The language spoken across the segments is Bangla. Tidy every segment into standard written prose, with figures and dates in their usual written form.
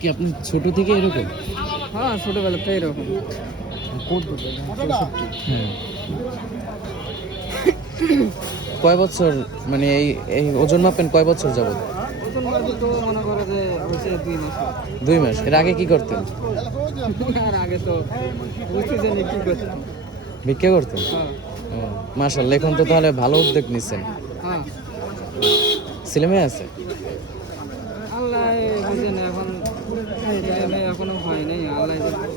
কি আপনি ছোট থেকে এরকম? হ্যাঁ, ছোটবেলা থেকে এরকম। হ্যাঁ। কয় বছর মানে এই এই ওজন মাপেন কয় বছর যাবত? ওজন মাপি তো মনে করো যে হচ্ছে 2 মাস। 2 মাস। এর আগে কি করতেন? আর আগে তো বুঝছি যে কি করতাম। ভিক্ষা করতেন? হ্যাঁ, ও মাশাআল্লাহ, এখন তো তাহলে ভালো উদ্যোগ নিছেন। হ্যাঁ। ছেলে মেয়ে আছে? আল্লাহ বুঝেন এখন টাইমে এখনো হয় নাই।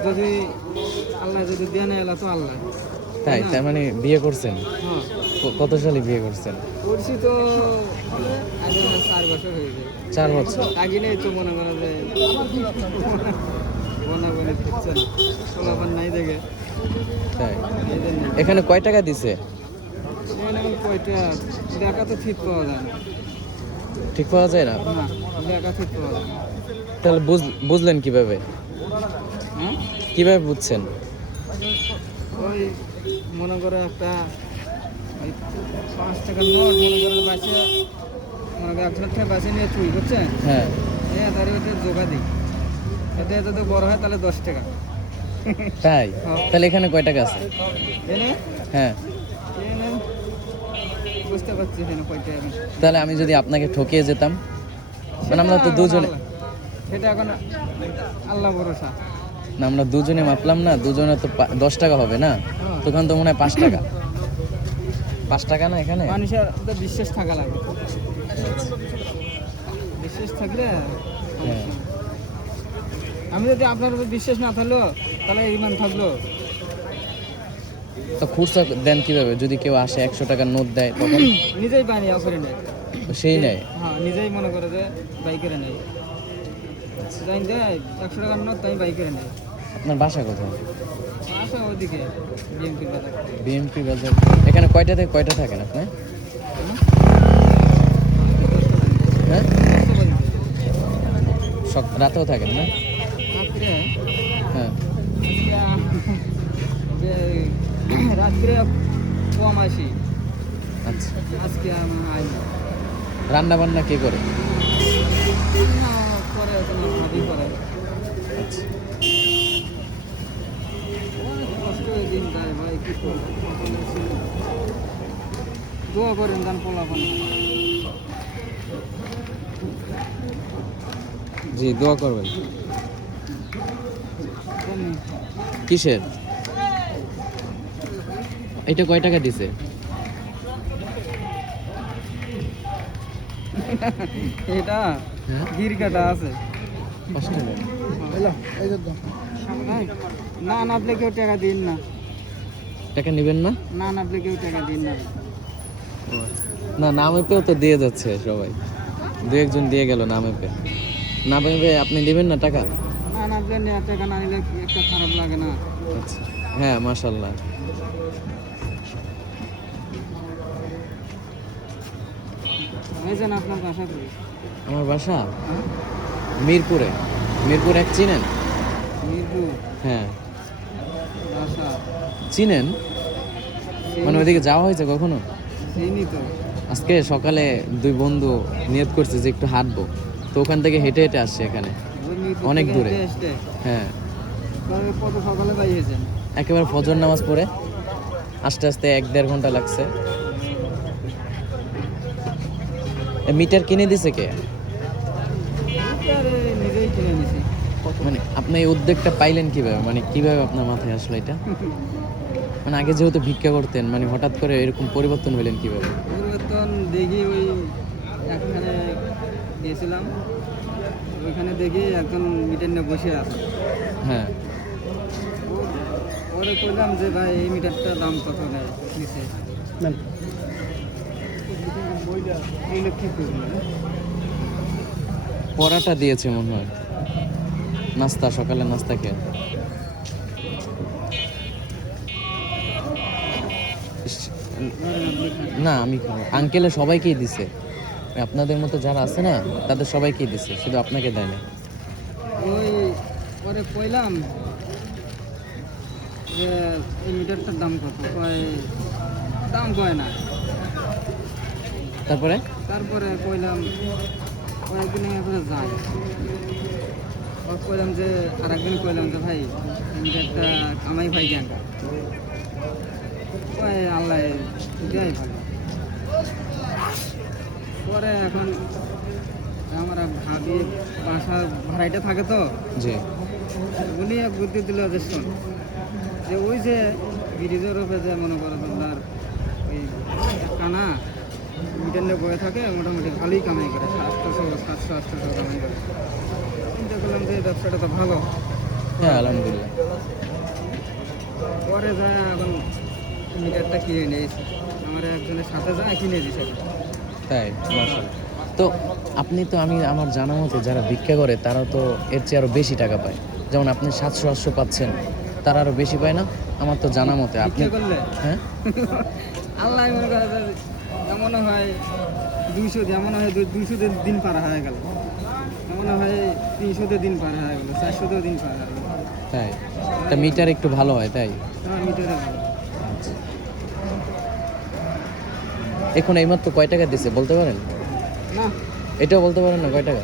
যদি আল্লাহ যদি দেয় না এলা তো আল্লাহ। তাই তার মানে বিয়ে করছেন? হ্যাঁ, কত সালে বিয়ে করছেন? করছি তো আজ 4 বছর হয়ে যায়। 4 বছর। আগে নেই তো মনে করো যে বনা বনে দেখছেন পোলাপান নাই দেখে তাই এই জন্য। এখানে কয় টাকা দিছে? এখানে আমি কয়টা দেখা তো ঠিক পাওয়া যায় না। ঠিক পাওয়া যায় না? না, দেখা ঠিক পাওয়া যায় না। তাহলে বুঝলেন কিভাবে? হ্যাঁ, কিভাবে বুঝছেন? ওই মনে করো একটা ওই 5 টাকার নোট মনে করো বাঁচে, মনে করো 1 টাকা বাঁচে নিয়ে চুরি বুঝছেন। হ্যাঁ। তার ওইটা জোগা দিই, এটা যদি বড় হয় তাহলে 10 টাকা। তাই হ্যাঁ। তাহলে এখানে কয় টাকা আছে? এনে হ্যাঁ। এনে বুঝতে পারছি এখানে কয়টা আমি। তাহলে আমি যদি আপনাকে ঠকিয়ে যেতাম, মানে আমরা তো সেটা দুজনে, আল্লাহ, সেটা এখন আল্লাহ ভরসা। না আমরা দুজনে মাপলাম না, দুজনে তো 10 টাকা হবে না, হ্যাঁ। তখন তো মনে হয় 5 টাকা। 5 টাকা না এখানে? মানুষের তো বিশ্বাস থাকা লাগে, বিশ্বাস থাকলে সমস্যা হ্যাঁ। নেই। আমি যদি আপনার উপর বিশ্বাস না থাকলো তাহলে ইমান থাকলো। তো খুচরা দেন কিভাবে? যদি কেউ আসে 100 টাকার নোট দেয় তখন? নিজেই বানিয়ে করে নেয়। সেই নেয়? হ্যাঁ, নিজেই মনে করে যে বাইকেরে নেই, যাই দেয় 100 টাকার নোট তাই বাইকেরে নেই। আপনার বাসা কোথায়? আসা ওদিকে বিএমপি বাজার। বিএমপি বাজার। এখানে কয়টা থেকে কয়টা থাকেন আপনি? হ্যাঁ, রাতেও থাকেন না? হ্যাঁ। রাত্রে কম আসি, আচ্ছা, আজকে আমি আইনি। রান্না বান্না কে করে? পরে তোমার ভাবি করে। আচ্ছা। অনেক কষ্ট হয়ে দিন যায় ভাই, কি করবো। দোয়া করেন গান পোলাপান। জি, দোয়া করবেন। কিসের? এটা কয় টাকা দিছে? এটা হ্যাঁ, গিরকাটা আছে। 5 টাকা। না নাপলে কেউ টাকা দিন না, টাকা নেবেন না? না নাপলে কেউ টাকা দিন না। না, না মেপেও তো দিয়ে যাচ্ছে সবাই, 2-1 জন দিয়ে গেল না মেপে। না মেপে আপনি নেবেন না টাকা? না নাপলে নেওয়া টাকা না নিলে একটা খারাপ লাগে না। আচ্ছা। হ্যাঁ, মাশাআল্লাহ। হয়েছেন আপনার বাসা করে? আমার বাসা মিরপুরে। মিরপুর 1 চিনেন? মিরপুর হ্যাঁ। বাসা চিনেন? মানে ওইদিকে যাওয়া হয়েছে কখনো? চিনি তো। আজকে সকালে 2 বন্ধু নিয়ত করছে যে একটু হাঁটবো, তো ওখান থেকে হেঁটে হেঁটে আসছে এখানে, ওই মিরপুর অনেক থেকে দূরে। হেঁটে আসতে হ্যাঁ, তবে কত সকালে বাইরেছেন? একেবারে ফজর নামাজ পড়ে আস্তে আস্তে 1-1.5 ঘন্টা লাগছে। মিটার কিনে দিছে কে? নিজেই কিনে নিছি। মানে আপনি এই উদ্যোগটা পাইলেন কিভাবে? মানে কিভাবে আপনার মাথায় আসলো এটা? মানে আগে যেহেতু ভিক্ষা করতেন, মানে হঠাৎ করে এরকম পরিবর্তন হলেন কিভাবে? পরিবর্তন দেখি ওই একখানে গিয়েছিলাম, ওইখানে দেখি একজন মিটার নিয়ে বসে আছে। হ্যাঁ। পরে কইলাম যে ভাই এই মিটারটার দাম কত নেয় নিচে বইলে কি করবো। পরাটা দিয়েছে মনে হয়, নাস্তা, সকালে নাস্তা খেয়ে। ইস, না আমি খাবো। আঙ্কেলে সবাইকেই দিছে, আপনাদের মতো যারা আছে না তাদের সবাইকেই দিছে, শুধু আপনাকে দেয় না। ওই পরে কইলাম যে এই মিটারটার দাম কত, দাম কয় না। তারপরে তারপরে কইলাম কয়েকদিন এরপরে যাই, কইলাম যে আর একদিন কইলাম যে ভাই মিটারটা কামাই ভাই কেন ওই আল্লাহ দেয় ভালো। পরে এখন আমার এক ভাবি বাসা ভাড়াইটা থাকে তো, জি উনি এক বুদ্ধি দিল যে শোন, যে ওই যে ব্রিজের উপরে যে মনে করো তোমার ওই কানা মিটার নিয়ে বয়ে থাকে, মোটামুটি ভালোই কামাই করে, 700-800 কামাই করে। চিন্তা করলাম যে এই ব্যবসাটা তো ভালো। হ্যাঁ আলহামদুলিল্লাহ। পরে যায় এখন মিটারটা কিনে নিয়েছি, আমার একজনের সাথে যায় কিনে দিয়েছে। তাই মাশাআল্লাহ। তো আপনি তো আমি আমার জানা মতে যারা ভিক্ষা করে তারা তো এর চেয়ে আরও বেশি টাকা পায়, যেমন আপনি 700-800 পাচ্ছেন, তারা আরও বেশি পায় না? আমার তো জানা মতে আপনি ভিক্ষা করলে হ্যাঁ আল্লাহ মনে করে যে এমনও হয় 200, যেমন হয় 200 দিন পার হয়ে গেল, এমন হয় 300 দিন পার হয়ে গেল, 400 দিন পার হয়ে গেল। তাই তা মিটার একটু ভালো হয় তাই? হ্যাঁ মিটারে ভালো। এখন এইমাত্র কয় টাকা দিছে বলতে পারেন? না এটাও বলতে পারেন না কয় টাকা?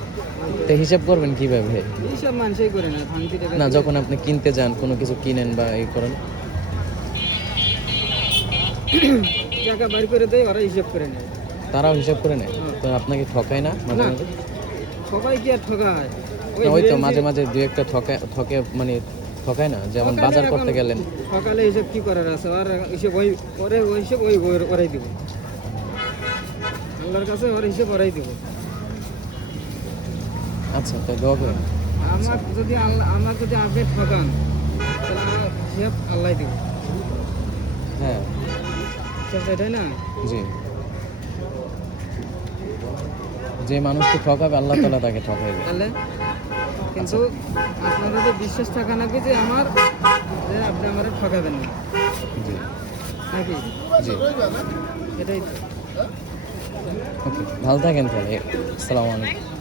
তো হিসাব করবেন কিভাবে? এইসব মানুষই করে না, ভাঙতি টাকা না যখন আপনি কিনতে যান কোনো কিছু কিনেন বা এই করেন টাকা বের করে দেয়, ওরা হিসাব করে নেয়। তারাও হিসাব করে নেয়? তো আপনাকে ঠকায় না মাঝে না, মাঝে? সবাই কি আর ঠকায়? না, ওই তো মাঝে মাঝে দু একটা ঠকে মানে ঠকায় না, যেমন সকালে বাজার এখন করতে গেলেন। সকালে হিসাব কি করার আছে, আর হিসাব ওই হিসাব ওরাই দিব, আল্লাহর কাছে ওর হিসাব ওরাই দিব। আচ্ছা তো দোয়া করেন। আমার যদি আপনি ঠকান তাহলে আমার হিসাব আল্লাহ দিব, হ্যাঁ এটাই না? জি, যে মানুষকে ঠকাবে আল্লাহ তাআলা তাকে ঠকাইবে। তাহলে কিন্তু আপনাদের তো বিশ্বাস থাকা নাকি যে আপনি আমার ঠকাবেন না, জি নাকি? জি এটাই তো। ওকে, ভালো থাকেন তাহলে। আসসালামু আলাইকুম।